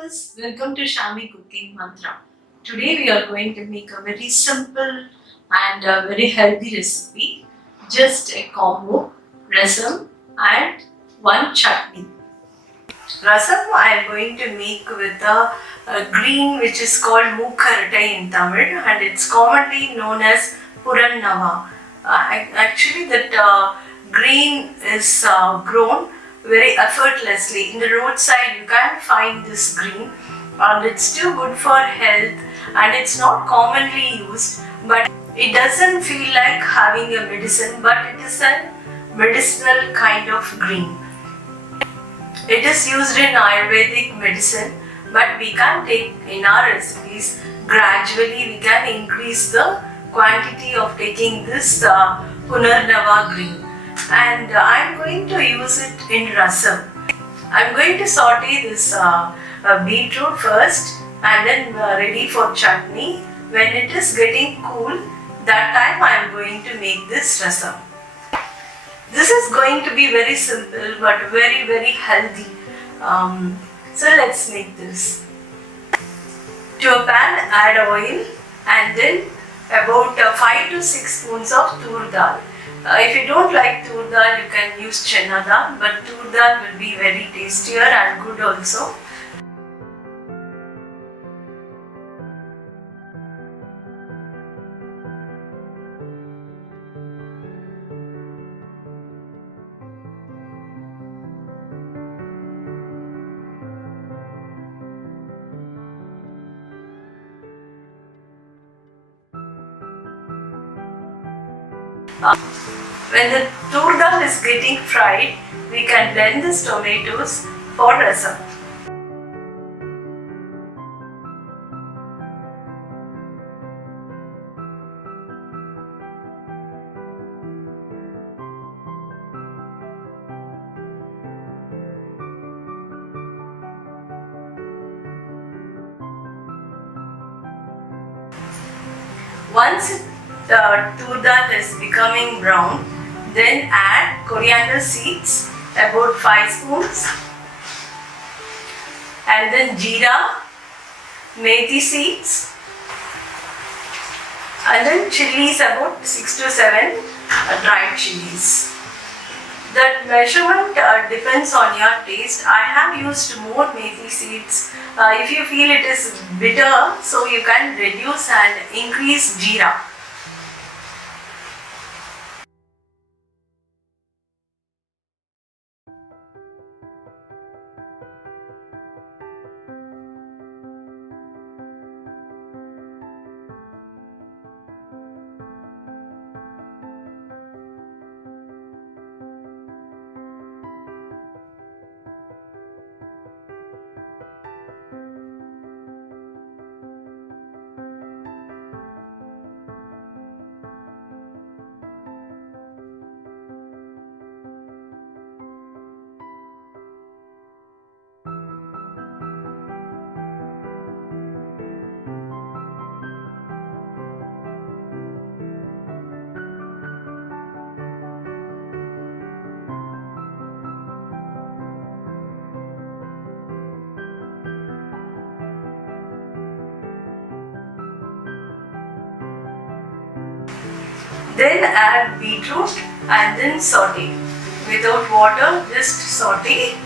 viewers, welcome to Shami Cooking Mantra. Today we are going to make a very simple and a very healthy recipe. Just a combo, rasam and one chutney. Rasam I am going to make with a green which is called Mookaratai in Tamil and it's commonly known as Purannava. Actually that green is grown very effortlessly. In the roadside you can find this green and it's too good for health and it's not commonly used, but it doesn't feel like having a medicine, but it is a medicinal kind of green. It is used in Ayurvedic medicine, but we can take in our recipes. Gradually we can increase the quantity of taking this Punarnava green, and I am going to use it in rasam. I am going to saute this beetroot first and then ready for chutney. When it is getting cool, that time I am going to make this rasam. This is going to be very simple but very healthy. So let's make this. To a pan add oil and then about 5 to 6 spoons of tur dal. If you don't like tur dal, you can use chana dal, but tur dal will be very tastier and good also. When the tur dal is getting fried, we can blend these tomatoes for rasam. Once the tur dal is becoming brown, then add coriander seeds, about 5 spoons, and then jeera, methi seeds, and then chilies, about 6 to 7 dried chilies. That measurement depends on your taste. I have used more methi seeds. If you feel it is bitter, so you can reduce and increase jeera. Then add beetroot and then saute. Without water, just saute.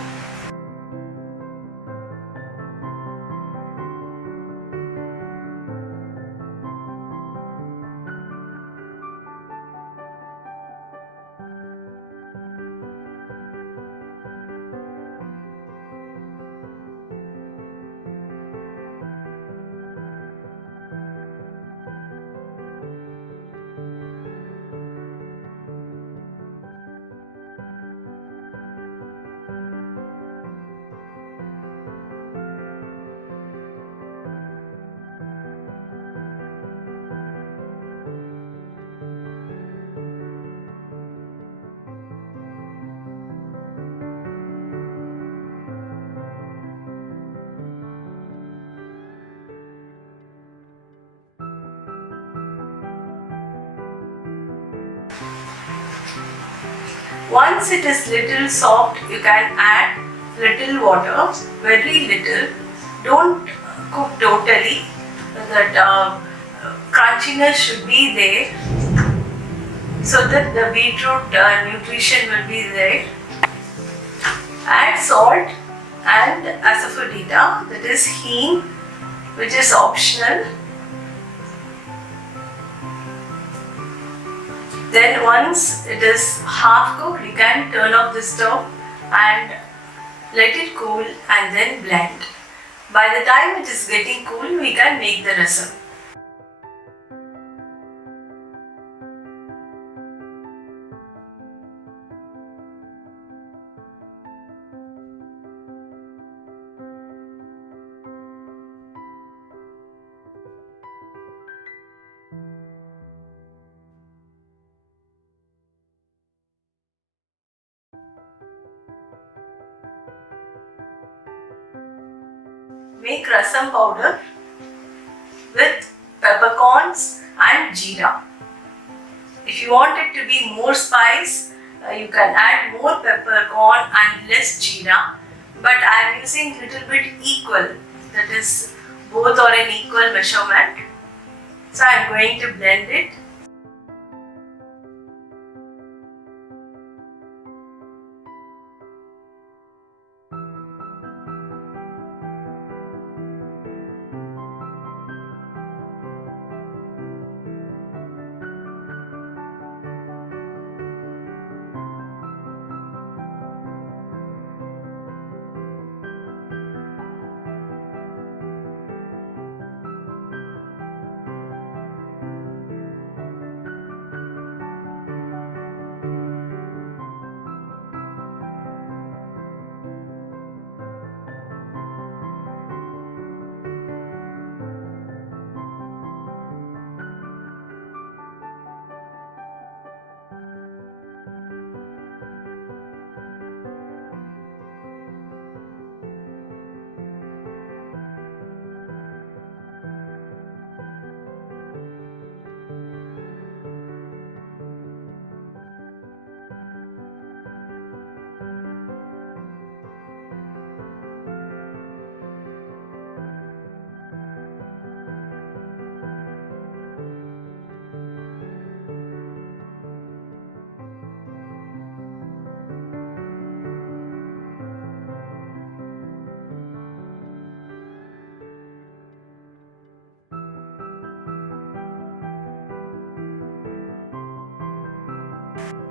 Once it is little soft, you can add little water, very little. Don't cook totally. That crunchiness should be there so that the beetroot nutrition will be there. Add salt and asafoetida, that is hing, which is optional. Then once it is half cooked, you can turn off the stove and let it cool and then blend. By the time it is getting cool, we can make the rasam. Make rasam powder with peppercorns and jeera. If you want it to be more spice, you can add more peppercorn and less jeera. But I am using little bit equal, that is both are an equal measurement. So I am going to blend it.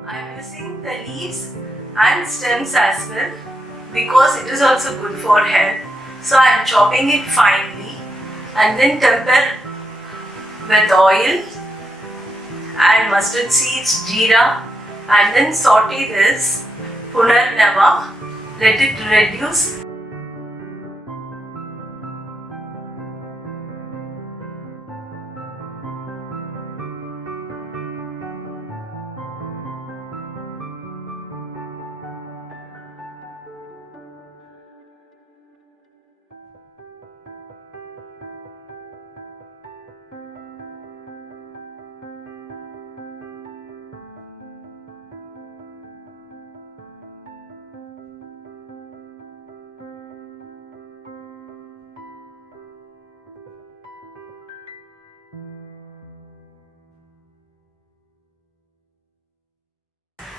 I am using the leaves and stems as well because it is also good for health. So I am chopping it finely and then temper with oil and mustard seeds, jeera, and then saute this punarnava, let it reduce.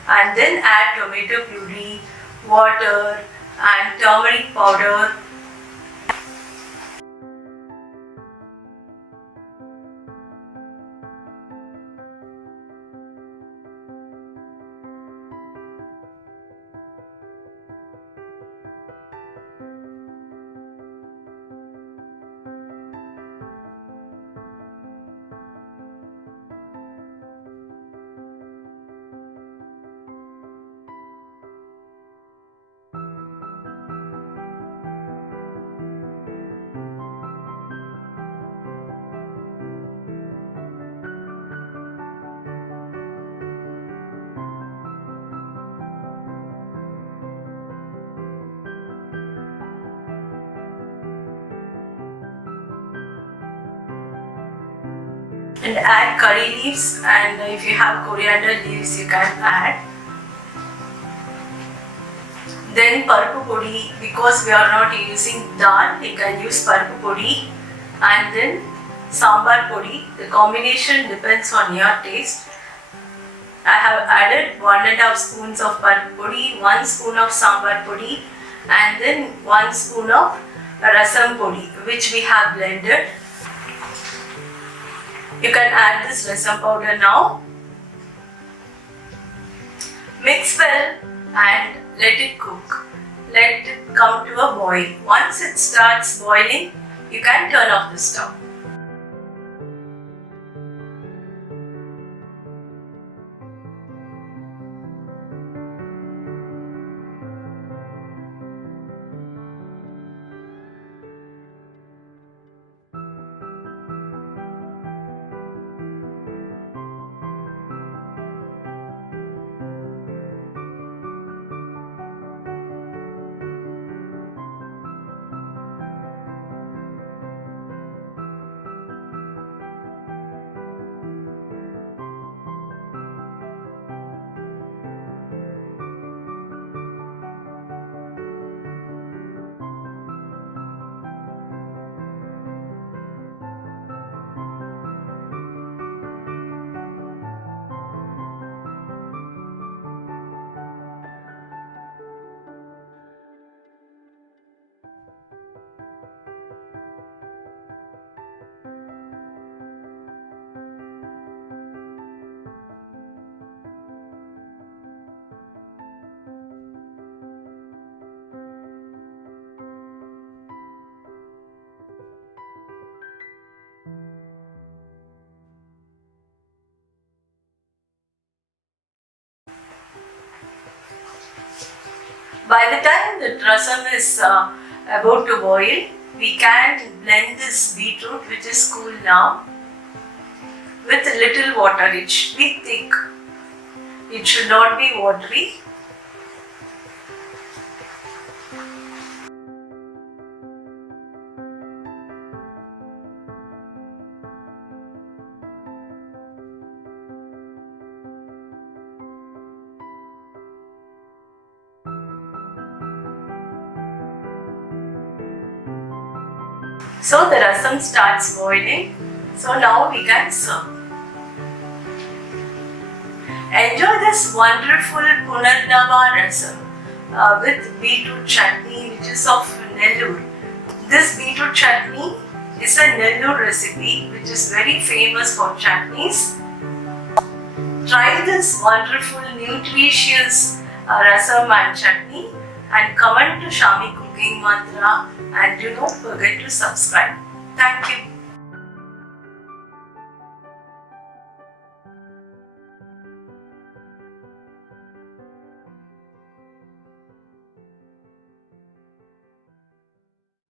And then add tomato puree, water and turmeric powder. And add curry leaves, and if you have coriander leaves you can add. Then parpu podi, because we are not using dal, you can use parpu podi. And then sambar podi. The combination depends on your taste. I have added 1.5 spoons of parpu podi, 1 spoon of sambar podi, and then 1 spoon of rasam podi, which we have blended. You can add this rasam powder now. Mix well and let it cook. Let it come to a boil. Once it starts boiling, you can turn off the stove. By the time the rasam is about to boil, we can blend this beetroot, which is cool now, with a little water. It should be thick. It should not be watery. So the rasam starts boiling. So now we can serve. Enjoy this wonderful Punarnava rasam with beetroot chutney, which is of Nellore. This beetroot chutney is a Nellore recipe which is very famous for chutneys. Try this wonderful, nutritious rasam and chutney and comment to Shami Cooking Mantra, and do not forget to subscribe. Thank you.